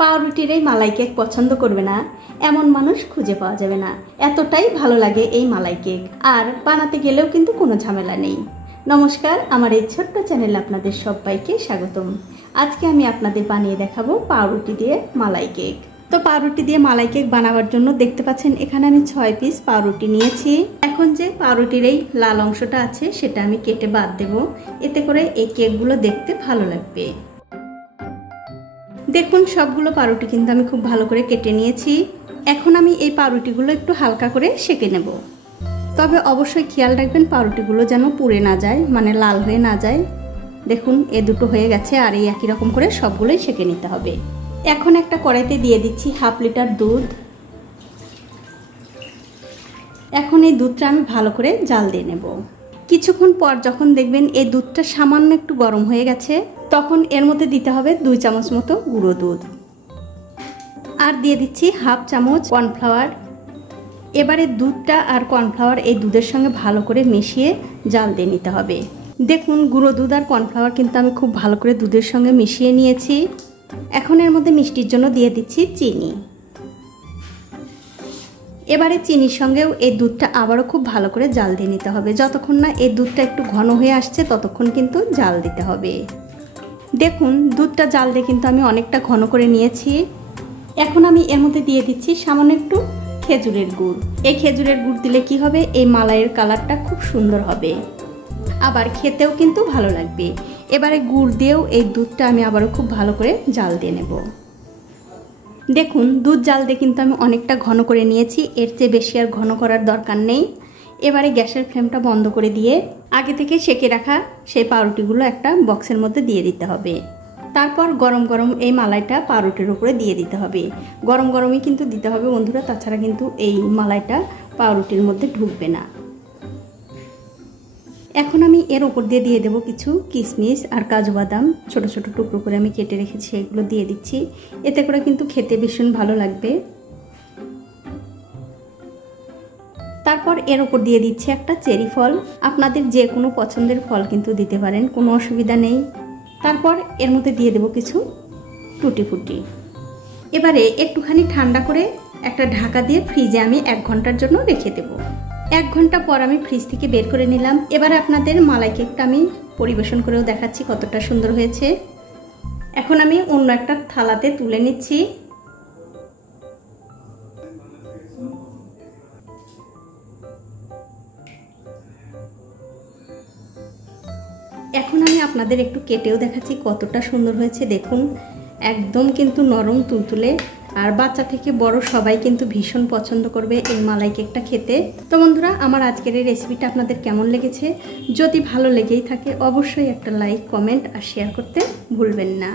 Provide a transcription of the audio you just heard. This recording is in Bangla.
পাউরুটির এই মালাই কেক পছন্দ করবে না এমন মানুষ খুঁজে পাওয়া যাবে না। এতটাই ভালো লাগে এই মালাই কেক, আর বানাতে গেলেও কিন্তু কোনো ঝামেলা নেই। নমস্কার, আমার এই ছোট্ট চ্যানেলে আপনাদের সবাইকে স্বাগতম। আজকে আমি আপনাদের বানিয়ে দেখাবো পাউরুটি দিয়ে মালাই কেক। তো পাউরুটি দিয়ে মালাই কেক বানাবার জন্য দেখতে পাচ্ছেন এখানে আমি 6 পিস পাউরুটি নিয়েছি। এখন যে পাউরুটির এই লাল অংশটা আছে সেটা আমি কেটে বাদ দেব, এতে করে এই কেকগুলো দেখতে ভালো লাগবে। দেখুন সবগুলো পাউরুটি কিন্তু আমি খুব ভালো করে কেটে নিয়েছি। এখন আমি এই পাউরুটিগুলো একটু হালকা করে সেঁকে নেব। তবে অবশ্যই খেয়াল রাখবেন পাউরুটিগুলো যেন পুড়ে না যায়, মানে লাল হয়ে না যায়। দেখুন এ দুটো হয়ে গেছে, আর এই একই রকম করে সবগুলোই সেঁকে নিতে হবে। এখন একটা কড়াইতে দিয়ে দিচ্ছি 1/2 লিটার দুধ। এখন এই দুধটা আমি ভালো করে জাল দিয়ে নেব। কিছুক্ষণ পর যখন দেখবেন এই দুধটা সামান্য একটু গরম হয়ে গেছে, তখন এর মধ্যে দিতে হবে 2 চামচ মতো গুঁড়ো দুধ, আর দিয়ে দিচ্ছি 1/2 চামচ কর্নফ্লাওয়ার। এবারে দুধটা আর কর্নফ্লাওয়ার এই দুধের সঙ্গে ভালো করে মিশিয়ে জাল দিয়ে নিতে হবে। দেখুন গুঁড়ো দুধ আর কর্নফ্লাওয়ার কিন্তু আমি খুব ভালো করে দুধের সঙ্গে মিশিয়ে নিয়েছি। এখন এর মধ্যে মিষ্টির জন্য দিয়ে দিচ্ছি চিনি। এবারে চিনির সঙ্গেও এই দুধটা আবারও খুব ভালো করে জাল দিয়ে নিতে হবে। যতক্ষণ না এই দুধটা একটু ঘন হয়ে আসছে ততক্ষণ কিন্তু জাল দিতে হবে। দেখুন দুধটা জাল দিয়ে কিন্তু আমি অনেকটা ঘন করে নিয়েছি। এখন আমি এর মধ্যে দিয়ে দিচ্ছি সামান্য একটু খেজুরের গুড়। এই খেজুরের গুড় দিলে কি হবে, এই মালাইয়ের কালারটা খুব সুন্দর হবে, আবার খেতেও কিন্তু ভালো লাগবে। এবারে গুড় দিয়েও এই দুধটা আমি আবারও খুব ভালো করে জাল দিয়ে নেব। দেখুন দুধ জাল দিয়ে কিন্তু আমি অনেকটা ঘন করে নিয়েছি, এর চেয়ে বেশি আর ঘন করার দরকার নেই। এবারে গ্যাসের ফ্লেমটা বন্ধ করে দিয়ে আগে থেকে সেঁকে রাখা সেই পাউরুটিগুলো একটা বক্সের মধ্যে দিয়ে দিতে হবে। তারপর গরম গরম এই মালাইটা পাউরুটির উপরে দিয়ে দিতে হবে। গরম গরমই কিন্তু দিতে হবে বন্ধুরা, তাছাড়া কিন্তু এই মালাইটা পাউরুটির মধ্যে ঢুকবে না। এখন আমি এর উপর দিয়ে দেব কিছু কিশমিশ আর কাজু বাদাম, ছোট ছোট টুকরো করে আমি কেটে রেখেছি, এগুলো দিয়ে দিচ্ছি। এতে করে কিন্তু খেতে ভীষণ ভালো লাগবে। তারপর এর উপর দিয়ে দিচ্ছি একটা চেরি ফল। আপনাদের যে কোনো পছন্দের ফল কিন্তু দিতে পারেন, কোনো অসুবিধা নেই। তারপর এর মধ্যে দিয়ে দেব কিছু টুটি ফুটি। এবারে একটুখানি ঠান্ডা করে একটা ঢাকা দিয়ে ফ্রিজে আমি 1 ঘন্টার জন্য রেখে দেব। 1 ঘন্টা পর আমি ফ্রিজ থেকে বের করে নিলাম। এবারে আপনাদের মালাই কেকটা আমি পরিবেশন করেও দেখাচ্ছি কতটা সুন্দর হয়েছে। এখন আমি অন্য একটা থালাতে তুলে নিচ্ছি। এখন আমি আপনাদের একটু কেটেও দেখাচ্ছি কতটা সুন্দর হয়েছে। দেখুন একদম কিন্তু নরম তুলতুলে, আর বাচ্চা থেকে বড় সবাই কিন্তু ভীষণ পছন্দ করবে এই মালাই কেকটা খেতে। তো বন্ধুরা, আমার আজকের এই রেসিপিটা আপনাদের কেমন লেগেছে? যদি ভালো লেগেই থাকে অবশ্যই একটা লাইক, কমেন্ট আর শেয়ার করতে ভুলবেন না।